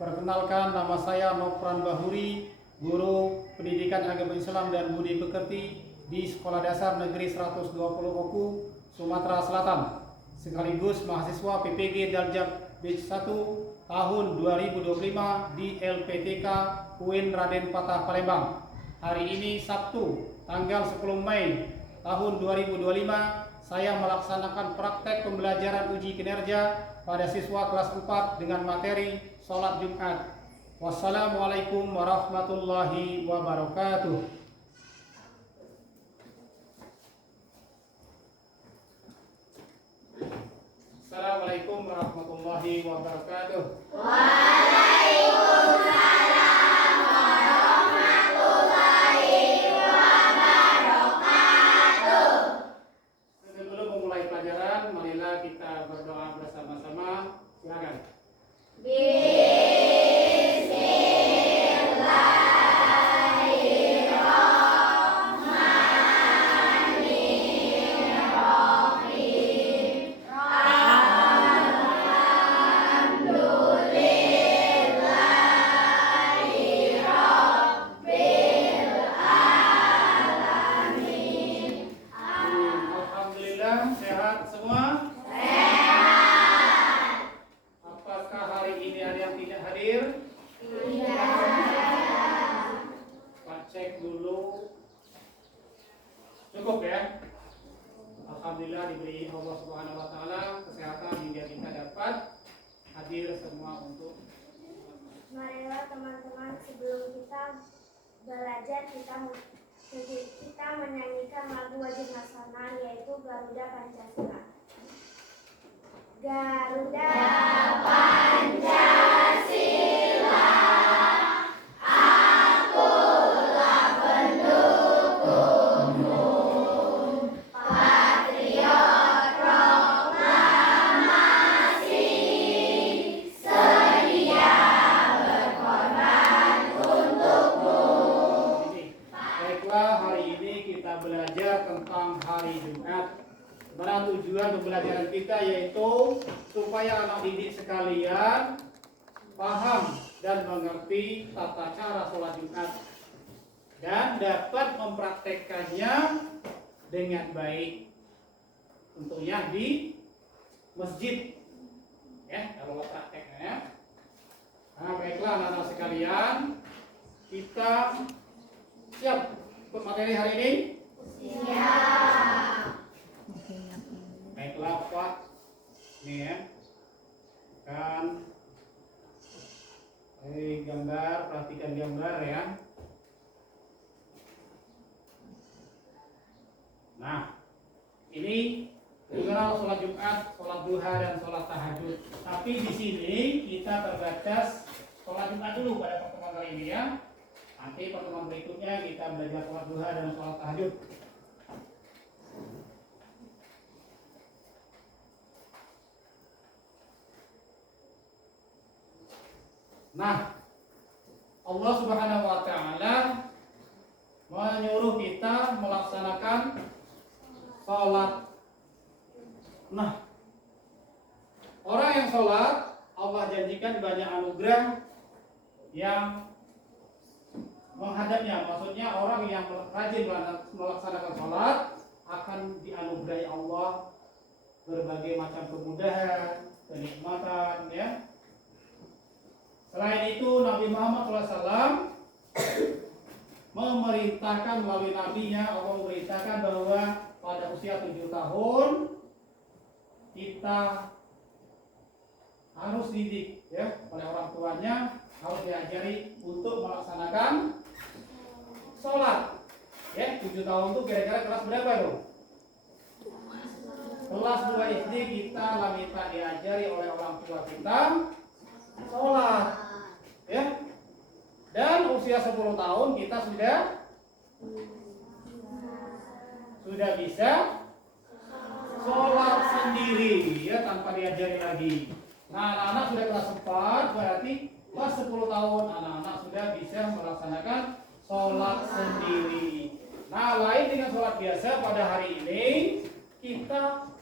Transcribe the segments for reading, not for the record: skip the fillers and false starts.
Perkenalkan, nama saya Nofran Bahuri, Guru Pendidikan Agama Islam dan Budi Pekerti di Sekolah Dasar Negeri 120 Oku, Sumatera Selatan, sekaligus mahasiswa PPG Daljak Batch 1 tahun 2025 di LPTK UIN Raden Patah Palembang. Hari ini Sabtu, tanggal 10 Mei tahun 2025, saya melaksanakan praktek pembelajaran uji kinerja pada siswa kelas 4 dengan materi Sholat Jumat. Wassalamualaikum warahmatullahi wabarakatuh. Assalamualaikum warahmatullahi wabarakatuh. Waalaikumsalam warahmatullahi wabarakatuh. Sebelum memulai pelajaran, marilah kita berdoa bersama-sama. Silakan. Alhamdulillah, sehat semua? Sehat. Apakah hari ini ada yang tidak hadir? Tidak. Pak cek dulu. Cukup ya? Alhamdulillah diberi Allah Subhanahu wa taala kesehatan hingga kita dapat hadir semua untuk. Marilah teman-teman, sebelum kita belajar kita menyanyikan lagu wajib nasional, yaitu Garuda Pancasila. Garuda Pancasila, akulah pendukungmu, patriot proklamasi, sedia berkorban untukmu. Baiklah, hari ini kita belajar tentang hari Jumat. Mana tujuan pembelajaran kita yaitu supaya anak didik sekalian paham dan mengerti tata cara sholat Jumat dan dapat mempraktekkannya dengan baik, tentunya di masjid ya, kalau prakteknya. Nah, baiklah anak-anak sekalian, kita siap untuk materi hari ini? Siap. Baiklah Pak, ini ya, kan gambar, perhatikan gambar ya. Nah, ini mengenal sholat Jumat, sholat duha dan sholat tahajud. Tapi di sini kita terbatas sholat Jumat dulu pada pertemuan kali ini ya. Nanti pertemuan berikutnya kita belajar sholat duha dan sholat tahajud. Nah, Allah Subhanahu wa taala menyuruh kita melaksanakan sholat. Nah, orang yang sholat, Allah janjikan banyak anugerah yang menghadapnya. Maksudnya orang yang rajin melaksanakan sholat akan dianugerahi Allah berbagai macam kemudahan, kenikmatan ya. Selain itu, Nabi Muhammad SAW memerintahkan melalui nabinya, Allah memerintahkan bahwa pada usia 7 tahun kita harus didik ya oleh orang tuanya, harus diajari untuk melaksanakan sholat. Ya, 7 tahun itu kira-kira kelas berapa dong? Kelas 2 SD kita minta diajari oleh orang tua kita sholat ya, dan usia 10 tahun kita sudah bisa sholat sendiri ya, tanpa diajari lagi. Nah, anak-anak sudah kelas 4, berarti kelas 10 tahun anak-anak sudah bisa melaksanakan sholat sendiri. Nah, lain dengan sholat biasa, pada hari ini kita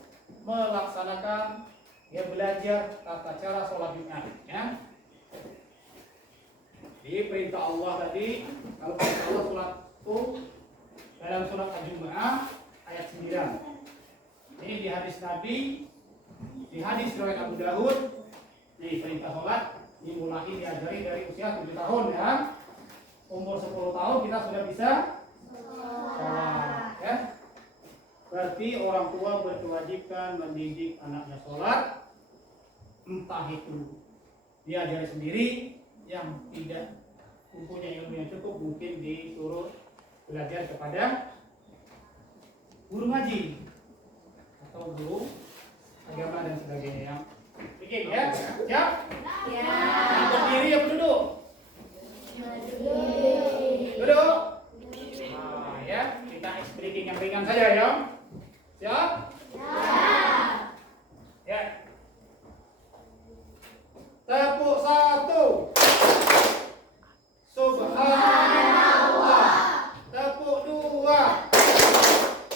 melaksanakan ya, belajar tata cara sholat Jumat ya. Jadi perintah Allah tadi, kalau perintah Allah surat itu dalam surat Al-Jumu'ah ayat 9. Ini di hadis Nabi, di hadis riwayat Abu Dawud. Nih perintah sholat dimulai diajari dari usia 7 tahun ya. Umur 10 tahun kita sudah bisa sholat ya. Berarti orang tua berkewajiban mendidik anaknya sholat, entah itu diajari sendiri, yang tidak mempunyai ilmu yang cukup mungkin disuruh belajar kepada guru ngaji atau guru agama dan sebagainya. Bikin ya, siap? Ya. Berdiri ya duduk? Duduk. Nah, ya, kita speaking yang ringan saja ya. Siap? Ya. Tepuk 1. Subhanallah. Tepuk 2.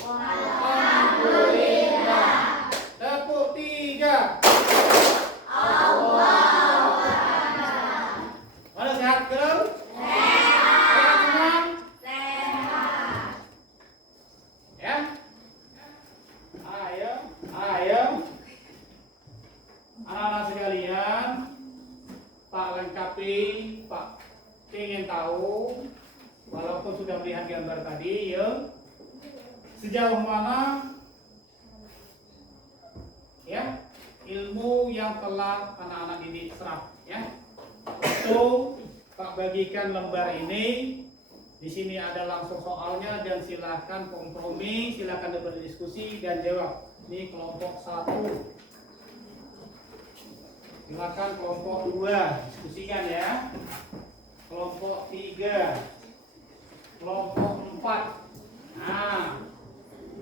Alhamdulillah. Tepuk 3. Mana sehat girl? Sehat semua? Ya. Ayo. Anak-anak sekalian, Pak lengkapi, Pak ingin tahu, walaupun sudah melihat gambar tadi, ya, sejauh mana ya ilmu yang telah anak-anak didik serap ya. So, Pak bagikan lembar ini. Di sini ada langsung soalnya dan silakan kompromi, silakan berdiskusi dan jawab. Ini kelompok 1. Silakan kelompok 2 diskusikan ya. Kelompok 3, kelompok 4. Nah,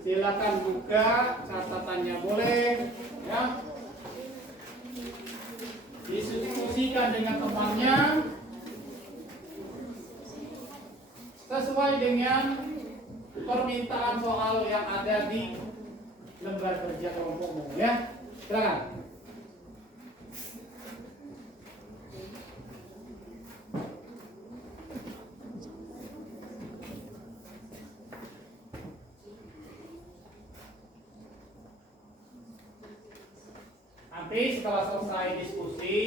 silakan buka catatannya boleh ya. Diskusikan dengan temannya sesuai dengan permintaan soal yang ada di lembar kerja kelompokmu ya. Silakan. Nanti setelah selesai diskusi,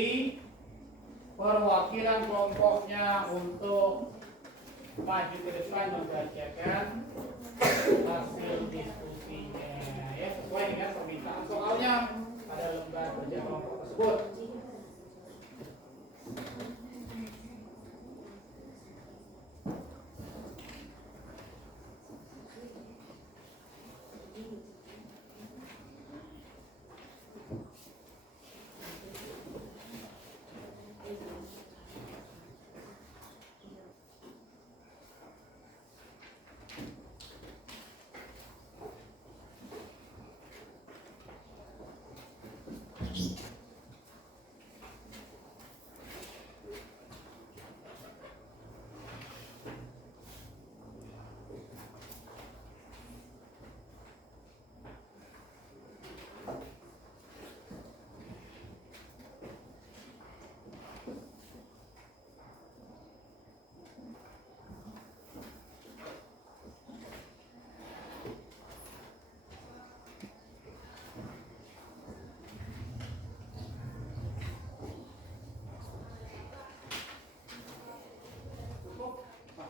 perwakilan kelompoknya untuk maju ke depan membacakan hasil diskusinya ya, sesuai dengan permintaan soalnya pada lembar kerja kelompok tersebut.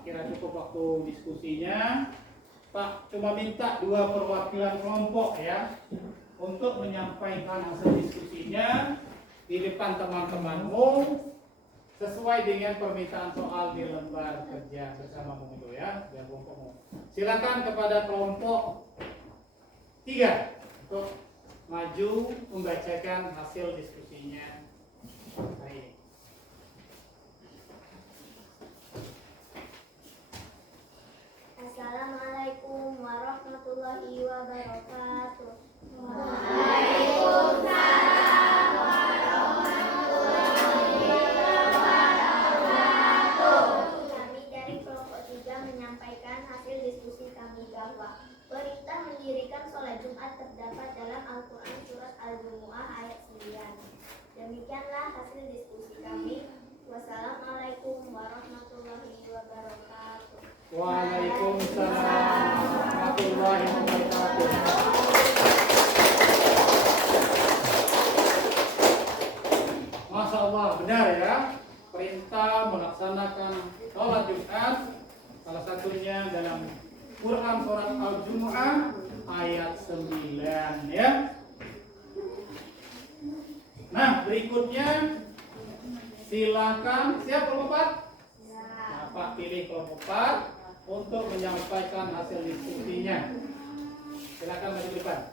Kira cukup waktu diskusinya. Pak cuma minta 2 perwakilan kelompok ya untuk menyampaikan hasil diskusinya di depan teman-temanmu sesuai dengan permintaan soal di lembar kerja bersamamu itu ya, dan kelompokmu. Silakan kepada kelompok 3 untuk maju membacakan hasil diskusinya hari ini. Assalamualaikum warahmatullahi wabarakatuh. Waalaikumsalam warahmatullahi wabarakatuh. Kami dari kelompok 3 menyampaikan hasil diskusi kami bahwa perintah mendirikan sholat Jumat terdapat dalam Al-Quran surat Al-Jumu'ah ayat 9. Demikianlah hasil diskusi Waalaikumsalam warahmatullahi wabarakatuh. Masya Allah, benar ya. Perintah melaksanakan sholat Jumat salah satunya dalam Quran surat Al-Jumu'ah ayat 9 ya. Nah, berikutnya silakan siap kelompok 4? Nah, Pak pilih kelompok 4 untuk menyampaikan hasil diskusinya. Silakan maju ke depan.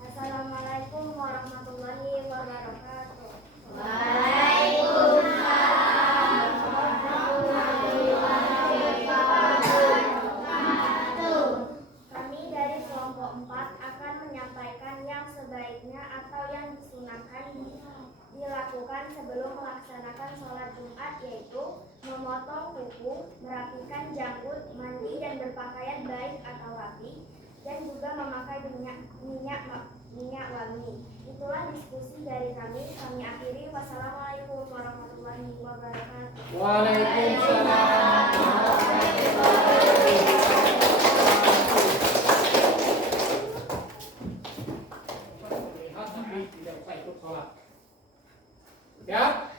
Assalamualaikum warahmatullahi wabarakatuh. Waalaikumsalam warahmatullahi wabarakatuh. Kami dari kelompok 4 akan menyampaikan yang sebaiknya atau yang disunahkan dilakukan sebelum melaksanakan sholat Jumat, yaitu memotong kuku, merapikan janggut, mandi dan berpakaian baik atau rapi, dan juga memakai minyak wangi. Itulah diskusi dari kami. Kami akhiri. Wassalamualaikum warahmatullahi wabarakatuh. Waalaikumsalam. Lihat tapi tidak usah ikut sholat. Ya?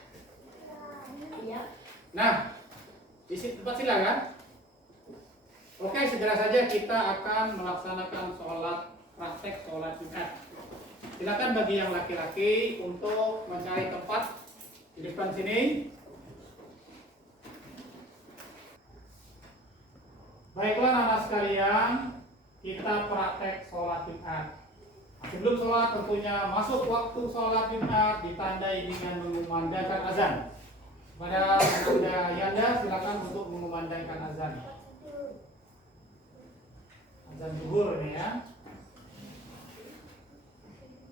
Iya. Nah, di tempat silakan. Oke, segera saja kita akan melaksanakan praktek sholat Jumat. Silakan bagi yang laki-laki untuk mencari tempat di depan sini. Baiklah anak sekalian, kita praktek sholat Jumat. Sebelum sholat tentunya masuk waktu sholat Jumat ditandai dengan mengumandangkan azan. Pada Bunda Yanda silakan untuk mengumandangkan azan. Azan zuhur ini ya.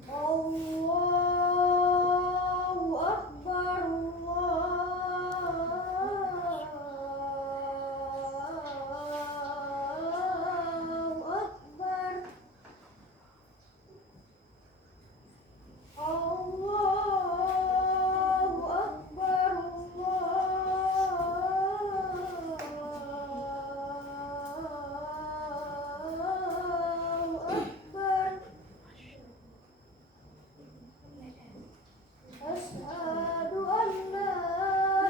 Allahu Akbar, Allahu Akbar, Allahu Akbar, Allahu Akbar. Asyhadu an la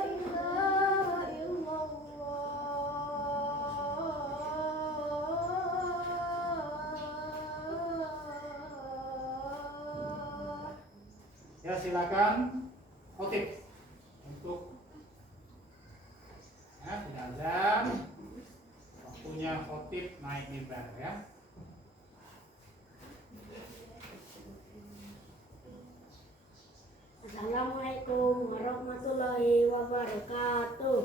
ilaha illallah. Ya silakan khotib untuk ya tidak azan. Waktunya khotib naik mimbar ya. Assalamualaikum warahmatullahi wabarakatuh.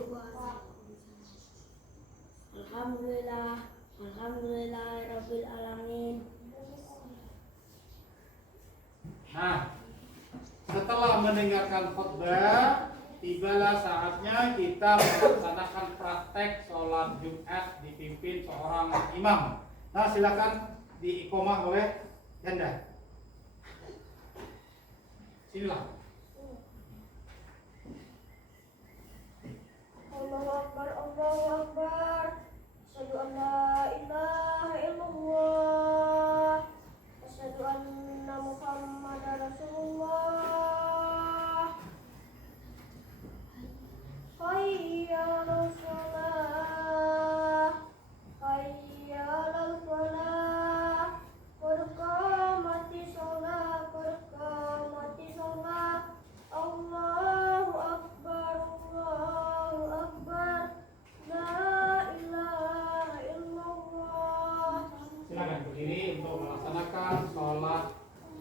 Alhamdulillahirabbil alamin. Nah, setelah mendengarkan khutbah, tibalah saatnya kita melaksanakan praktek sholat Jumat dipimpin seorang imam. Nah, silakan diiqomah oleh Yanda. Sinilah. Allahu Akbar, Allahu Akbar. Asyhadu an la ilaha illallah. Asyhadu anna Muhammadar Rasulullah. Hayya 'alas shalah. Hayya 'alal falah. Qad qamatis shalah, qad qamatis shalah. Allahu Akbar, Allahu Akbar. La ilaha illallah. Silakan berdiri untuk melaksanakan sholat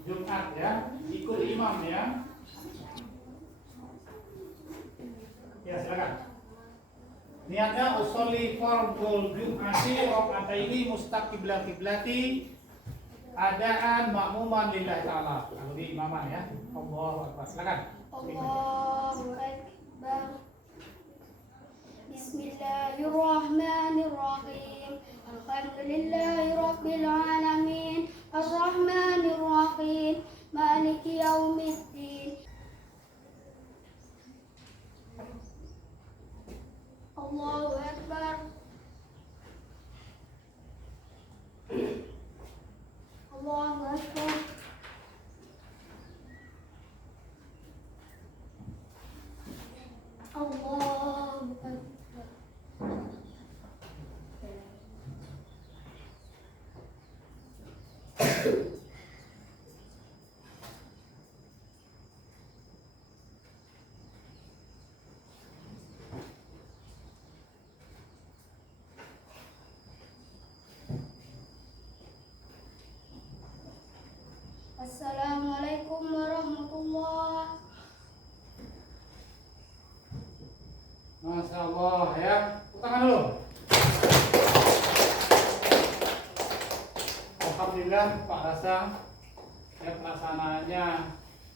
Jumat ya. Ikut imam ya. Ya silakan. Niatnya usolli fardul Jum'ati rakaataini mustaqbila qiblati adaan makmuman lillahi ta'ala. Kalau di imaman ya. Allahu Akbar. Silakan. Allahu Akbar. Bismillahirrahmanirrahim. Alhamdulillahi Rabbil Alamin. Ar-Rahmanir Rahim. Maliki yaumiddin. Allahu Akbar. Allahu Akbar. Allahu Akbar. Assalamualaikum warahmatullahi. Masya Allah ya. Tepuk tangan dulu. Alhamdulillah Pak Rasa ya, pelaksanaannya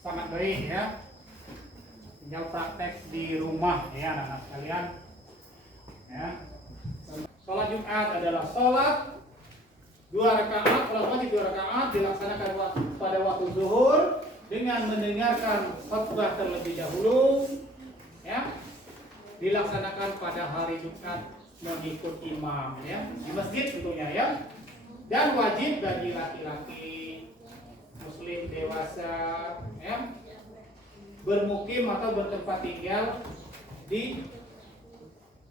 sangat baik ya. Tinggal praktek di rumah ya anak-anak sekalian ya. Sholat Jumat adalah sholat 2 rakaat, sholat wajib 2 rakaat dilaksanakan pada waktu zuhur dengan mendengarkan khutbah terlebih dahulu ya. Dilaksanakan pada hari Jumat mengikut imam ya, di masjid tentunya ya. Dan wajib bagi laki-laki muslim dewasa ya, bermukim atau bertempat tinggal di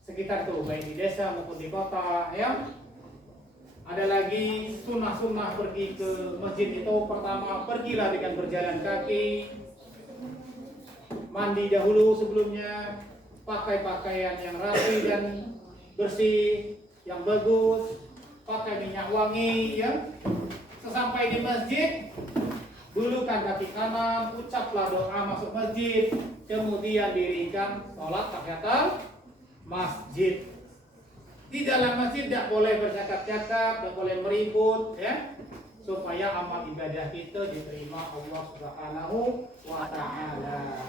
sekitar itu, baik di desa maupun di kota ya. Ada lagi sunnah-sunnah pergi ke masjid itu. Pertama, pergilah dengan berjalan kaki, mandi dahulu sebelumnya, pakai pakaian yang rapi dan bersih, yang bagus, pakai minyak wangi ya. Sesampai di masjid, dulukan kaki kanan, ucaplah doa masuk masjid, kemudian dirikan sholat tahiyatul masjid. Di dalam masjid tidak boleh bercakap-cakap, tidak boleh meribut ya, supaya amal ibadah kita diterima Allah Subhanahu wa Ta'ala.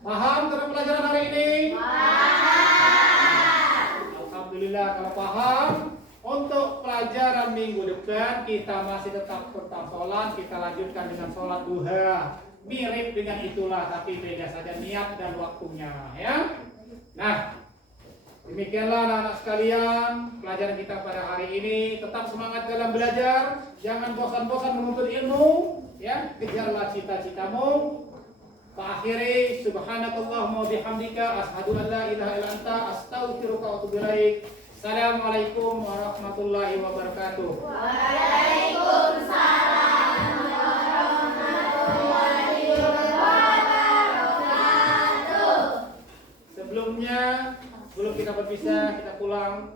Paham terhadap pelajaran hari ini? Paham. Alhamdulillah kalau paham. Untuk pelajaran minggu depan kita masih tetap tentang sholat. Kita lanjutkan dengan sholat duha. Mirip dengan itulah, tapi beda saja niat dan waktunya ya. Nah, demikianlah anak-anak sekalian pelajaran kita pada hari ini. Tetap semangat dalam belajar. Jangan bosan-bosan menuntut ilmu ya. Kejarlah cita-citamu. Akhiri subhanakallahumma wa bihamdika asyhadu an la ilaha illa anta astaghfiruka wa atubu ilaik. Assalamualaikum warahmatullahi wabarakatuh. Waalaikumsalam warahmatullahi wabarakatuh. Sebelumnya, sebelum kita berpisah, kita pulang,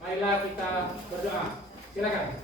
marilah kita berdoa. Silakan.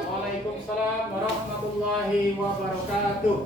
Waalaikumsalam warahmatullahi wabarakatuh.